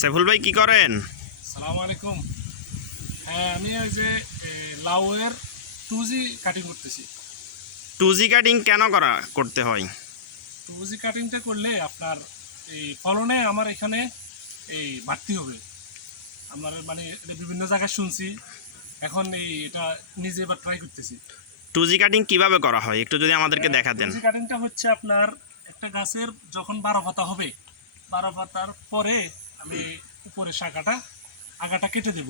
সাইফুল ভাই কি করেন? সালাম আলাইকুম। হ্যাঁ আমি ওই যে লাউয়ের টু জি কাটিং করতেছি। টু জি কাটিং কেন করা করতে হয়? টু জি কাটিংটা করলে আপনার এই ফলনে আমার এখানে এই বাড়তি হবে। আমার মানে এটা বিভিন্ন জায়গায় শুনছি। এখন এই এটা নিজে এবার ট্রাই করতেছি। টু জি কাটিং কীভাবে করা হয়? একটু যদি আমাদেরকে দেখাতেন। টু জি কাটিংটা হচ্ছে আপনার একটা গাছের যখন বারো পাতা হবে বারো পাতার পরে আমি উপরে শাখাটা আগাটা কেটে দেব।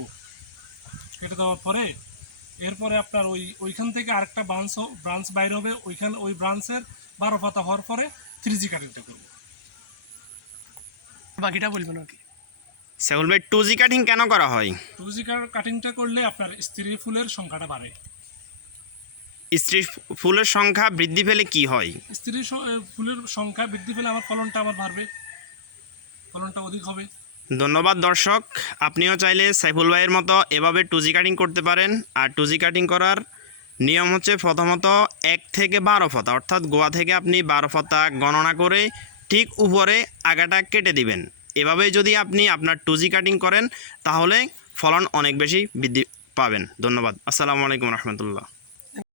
কেটে দেওয়ার পরে এরপরে আপনার ওই ওইখান থেকে আরেকটা ব্রাঞ্চ ব্রাঞ্চ বাইরে হবে। ওইখান ওই ব্রাঞ্চের বারো পাতা হওয়ার পরে থ্রি জি কাটিংটা করব। বাকিটা বলবেন আর কি। ভাই টু জি কাটিং কেন করা হয়? টু জি কাটিংটা করলে আপনার স্ত্রী ফুলের সংখ্যাটা বাড়ে। স্ত্রী ফুলের সংখ্যা বৃদ্ধি পেলে কি হয়? স্ত্রী ফুলের সংখ্যা বৃদ্ধি পেলে আমার ফলনটা আবার বাড়বে। ফলনটা অধিক হবে। ধন্যবাদ দর্শক। আপনিও চাইলে সাইফুল ভাইয়ের মতো এভাবে টু জি কাটিং করতে পারেন। আর টু জি কাটিং করার নিয়ম হচ্ছে প্রথমত এক থেকে বারো ফতা অর্থাৎ গোয়া থেকে আপনি বারো ফতা গণনা করে ঠিক উপরে আগাটা কেটে দিবেন। এভাবে যদি আপনি আপনার টু জি কাটিং করেন, তাহলে ফলন অনেক বেশি বৃদ্ধি পাবেন। ধন্যবাদ। আসসালামু আলাইকুম রহমতুল্লাহ।